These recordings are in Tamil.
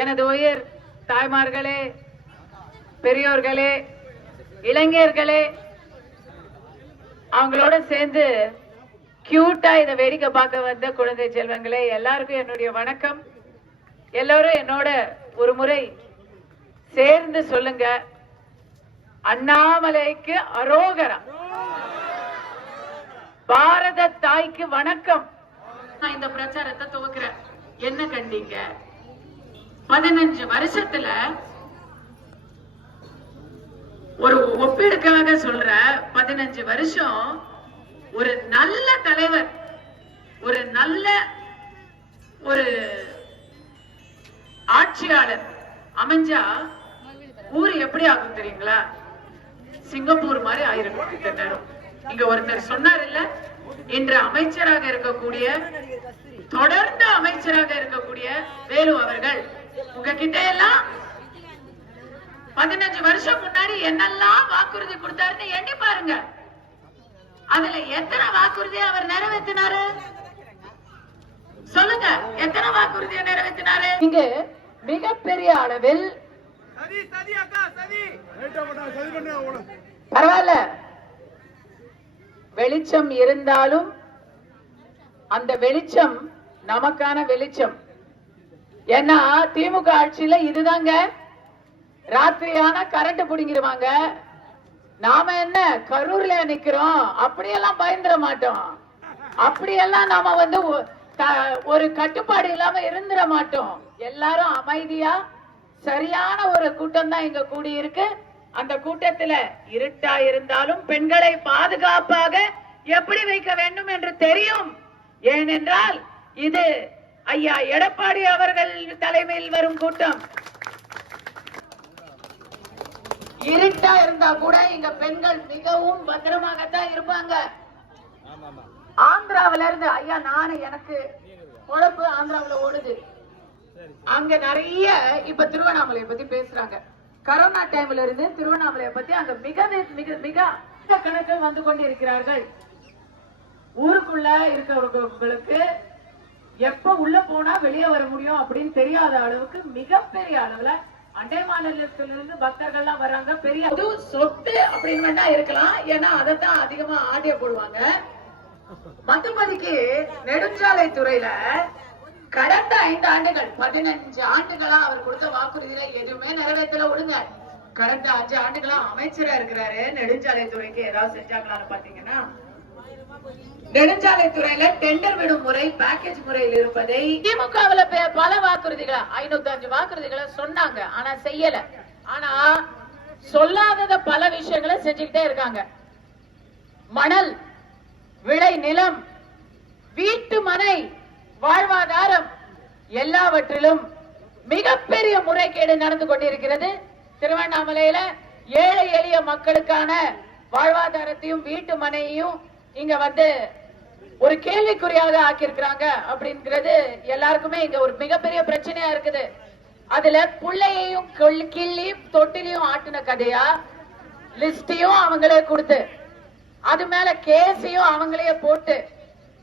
எனது உயிர் தாய்மார்களே, பெரியோர்களே, இளைஞர்களே, அவங்களோட சேர்ந்து கியூட்டா இதை வேடிக்கை பார்க்க வந்த குழந்தை செல்வங்களே, எல்லாருக்கும் என்னுடைய வணக்கம். எல்லாரும் என்னோட ஒரு முறை சேர்ந்து சொல்லுங்க, அண்ணாமலைக்கு அரோகரா, பாரத தாய்க்கு வணக்கம். நான் இந்த பிரச்சாரத்தை துவக்கிறேன். என்ன கண்டீங்க? 15 வருஷத்துல ஒரு ஒப்பீடுக்காக சொல்ற, 15 வருஷம் ஒரு நல்ல தலைவர், ஒரு நல்ல ஒரு ஆட்சியாளர் அமைஞ்சா ஊர் எப்படி ஆகும் தெரியுங்களா? சிங்கப்பூர் மாதிரி ஆயிருக்கும். கிட்ட நேரம் இங்க ஒருத்தர் சொன்னார் இல்ல, இன்று அமைச்சராக இருக்கக்கூடிய, தொடர்ந்து அமைச்சராக இருக்கக்கூடிய வேலு அவர்கள் உங்ககிட்ட எல்லாம் 15 வருஷம் முன்னாடி என்னெல்லாம் வாக்குறுதி கொடுத்தாருன்னு எண்ணி பாருங்க. அதுல எத்தனை வாக்குறுதியை அவர் நிறைவேற்றினாரு? சொல்லுங்க, எத்தனை வாக்குறுதியை நிறைவேற்றினாரு? இங்கு மிகப்பெரிய அளவில் பரவாயில்ல, வெளிச்சம் இருந்தாலும் அந்த வெளிச்சம் நமக்கான வெளிச்சம். ஏன்னா திமுக ஆட்சியில இதுதாங்க, ராத்திரியான கரண்ட் பிடிங்கிருவாங்க. நாம என்ன கரூர்ல நிக்கிறோம், அப்படியெல்லாம் பயந்துட மாட்டோம். அப்படியெல்லாம் நாம ஒரு கட்டுப்பாடு இல்லாம இருந்துட மாட்டோம். எல்லாரும் அமைதியா சரியான ஒரு கூட்டம் தான் இங்க கூடி இருக்கு. அந்த கூட்டத்துல இருட்டா இருந்தாலும் பெண்களை பாதுகாப்பாக எப்படி வைக்க வேண்டும் என்று தெரியும். ஏனென்றால் இது ஐயா எடப்பாடி அவர்கள் தலைமையில் வரும் கூட்டம். இருட்டா இருந்தா கூட இங்க பெண்கள் மிகவும் பத்திரமாகத்தான் இருப்பாங்க. ஆந்திராவில இருந்து ஐயா, எனக்கு பொழப்பு ஆந்திராவில ஓடுது. அங்க நிறைய இப்ப திருவண்ணாமலையை பத்தி பேசுறாங்க. கரோனா டைம்ல இருந்து திருவண்ணாமலையை பத்தி அங்க மிக மிக மிக கணக்கில் வந்து கொண்டிருக்கிறார்கள். ஊருக்குள்ள இருக்கிறவங்களுக்கு எப்ப உள்ள போனா வெளியே வர முடியும் அப்படின்னு தெரியாத அளவுக்கு மிகப்பெரிய அளவுல அண்டை மாநிலத்திலிருந்து பக்தர்கள் எல்லாம் வர்றாங்க. பெரிய சொத்து அப்படின்னு வேணா இருக்கலாம், ஏன்னா அதைத்தான் அதிகமா ஆடிய போடுவாங்க. மற்றபடிக்கு நெடுஞ்சாலை துறையில கடந்த 5 ஆண்டுகள் 15 ஆண்டுகளா அவர் கொடுத்த வாக்குறுதியில எதுவுமே நிறைவேற்றல. விடுங்க, கடந்த 5 ஆண்டுகளா அமைச்சரா இருக்கிறாரு. நெடுஞ்சாலை துறைக்கு ஏதாவது செஞ்சாங்களான்னு பாத்தீங்கன்னா, நெடுஞ்சாலை துறையில டெண்டர் விடும் முறை பேக்கேஜ் முறையில் இருப்பதை திமுகவுல பல வாக்குறுதிகளை 505 வாக்குறுதிகளை சொன்னாங்க, ஆனா செய்யல. ஆனா சொல்லாதத பல விஷயங்களை செஞ்சுக்கிட்டே இருக்காங்க. மணல், விளை நிலம், வீட்டு மனை, வாழ்வாதாரம், எல்லாவற்றிலும் மிகப்பெரிய முறைகேடு நடந்து கொண்டிருக்கிறது. திருவண்ணாமலையில ஏழை எளிய மக்களுக்கான வாழ்வாதாரத்தையும் வீட்டு மனையையும் இங்க ஒரு கேள்விக்குறியாக ஆக்கியிருக்கிறாங்க. அப்படிங்கிறது எல்லாருக்குமே இங்க ஒரு மிகப்பெரிய பிரச்சனையா இருக்குது. அதுல புள்ளையையும் கிள்ளியும் தொட்டிலையும் ஆட்டின கதையா லிஸ்டையும் அவங்களே கொடுத்து, அது மேல கேஸையும் அவங்களே போட்டு,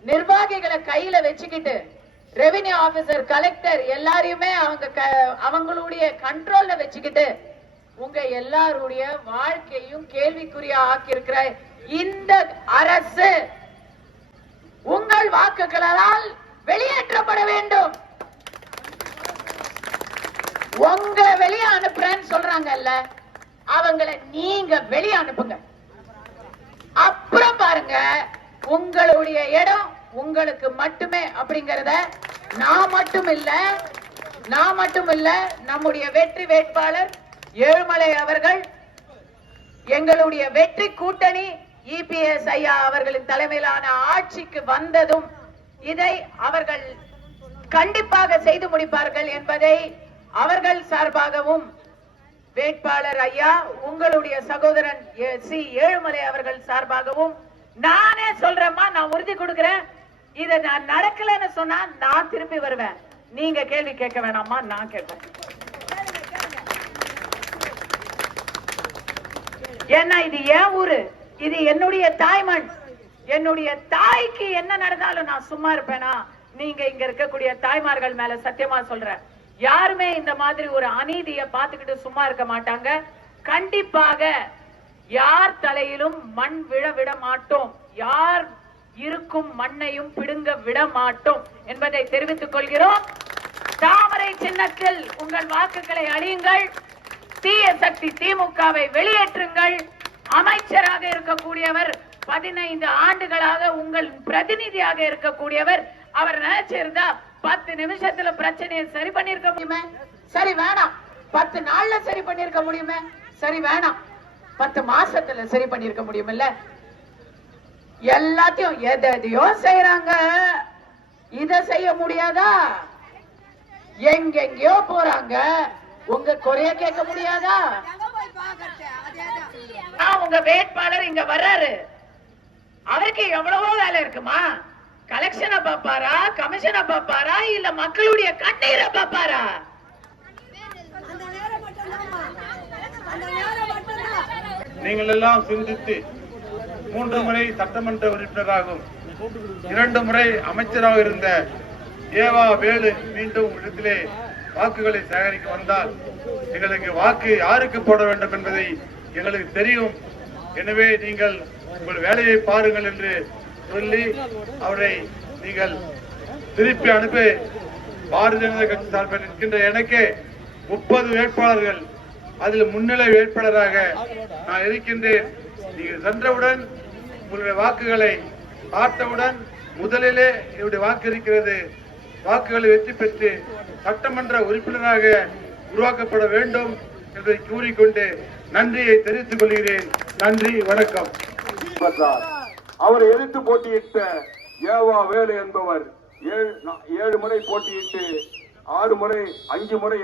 நிர்வாகிகளை கையில வச்சுக்கிட்டு, ரெவென்யூ ஆபீசர், கலெக்டர் எல்லாரையுமே அவங்களுடைய கண்ட்ரோல்ல வச்சுக்கிட்டு உங்க எல்லாருடைய வாழ்க்கையும் கேள்விக்குறியா ஆக்கியிருக்கிற இந்த அரசு உங்கள் வாக்குகளால் வெளியேற்றப்பட வேண்டும். உங்க வெளியே அனுப்புறேன்னு சொல்றாங்கல்ல, அவங்களை நீங்க வெளியே அனுப்புங்க. அப்புறம் பாருங்க, உங்களுடைய இடம் உங்களுக்கு மட்டுமே அப்படிங்கறத நான் மட்டும் இல்ல நம்முடைய வெற்றி வேட்பாளர் ஏழுமலை அவர்கள், எங்களுடைய வெற்றி கூட்டணி இபிஎஸ் ஐயா அவர்களின் தலைமையிலான ஆட்சிக்கு வந்ததும் இதை அவர்கள் கண்டிப்பாக செய்து முடிப்பார்கள் என்பதை அவர்கள் சார்பாகவும், வேட்பாளர் ஐயா உங்களுடைய சகோதரன் சி ஏழுமலை அவர்கள் சார்பாகவும் நானே சொல்றேம்மா, நான் உறுதி கொடுக்கிறேன். இதை நான் நடக்கலன்னு சொன்னா நான் திருப்பி வருவேன். நீங்க கேள்வி கேட்க வேணாமா, நான் கேட்பேன். ஏன்னா இது என் ஊரு, இது என்னுடைய தாய்மண். என்னுடைய தாய்க்கு என்ன நடந்தாலும் நான் சும்மா இருப்பேனா? நீங்க இங்க இருக்கக்கூடிய தாய்மார்கள் மேல சத்தியமா சொல்றேன், யாருமே இந்த மாதிரி ஒரு அநீதியை பார்த்துக்கிட்டு சும்மா இருக்க மாட்டாங்க. கண்டிப்பாக யார் தலையிலும் மண் விட மாட்டோம், யார் இருக்கும் மண்ணையும் பிடுங்க விட மாட்டோம் என்பதை தெரிவித்துக் கொள்கிறோம். தாமரை சின்னத்தில் உங்கள் வாக்குகளை அளியுங்கள். தீய சக்தி திமுகவை வெளியேற்றுங்கள். அமைச்சராக இருக்கக்கூடியவர் 15 ஆண்டுகளாக உங்கள் பிரதிநிதியாக இருக்கக்கூடியவர். அவர் நினைச்சிருந்தா 10 நிமிஷத்துல பிரச்சனையை சரி பண்ணிருக்க முடியுமே? சரி வேணாம். 10 நாள்ல சரி பண்ணிருக்க முடியுமே? சரி வேணாம். 10 மாசத்துல சரி பண்ணிருக்க முடியுமில்ல? எல்லாத்தையும் எதையோ செய்யறாங்க. இத செய்ய முடியாதா? எங்கெங்கயோ போறாங்க. உங்க குறைய கேட்க முடியாதா? உங்க வேட்பாளர் இங்க வர்றாரு, அவருக்கு எவ்வளவோ வேலை இருக்குமா? கலெக்ஷனை பாப்பாரா, கமிஷனை பாப்பாரா, இல்ல மக்களுடைய கண்ணீரை பாப்பாரா? நீங்கள் எல்லாம் சிந்தித்து 3 முறை சட்டமன்ற உறுப்பினராகும் 2 முறை அமைச்சராக இருந்த ஏவா வேலு மீண்டும் இடத்திலே வாக்குகளை சேகரிக்க வந்தால் எங்களுக்கு வாக்கு யாருக்கு போட வேண்டும் என்பதை எங்களுக்கு தெரியும். எனவே நீங்கள் உங்கள் வேலையை பாருங்கள் என்று சொல்லி அவரை நீங்கள் திருப்பி அனுப்பி பாரதிய ஜனதா கட்சி சார்பில் நிற்கின்ற எனக்கு 30 வேட்பாளர்கள், அதில் முன்னிலை வேட்பாளராக நான் இருக்கின்றேன். நீங்கள் சென்றவுடன் உங்களுடைய வாக்குகளை பார்த்தவுடன் முதலிலே என்னுடைய வாக்கு இருக்கிறது, வாக்குகளை வெற்றி பெற்று சட்டமன்ற உறுப்பினராக உருவாக்கப்பட வேண்டும் என்பதை கூறிக்கொண்டு நன்றியை தெரிவித்துக் கொள்கிறேன். நன்றி, வணக்கம். அவரை எதிர்த்து போட்டியிட்ட ஏவா வேலு என்பவர் 7 முறை போட்டியிட்டு 5 முறை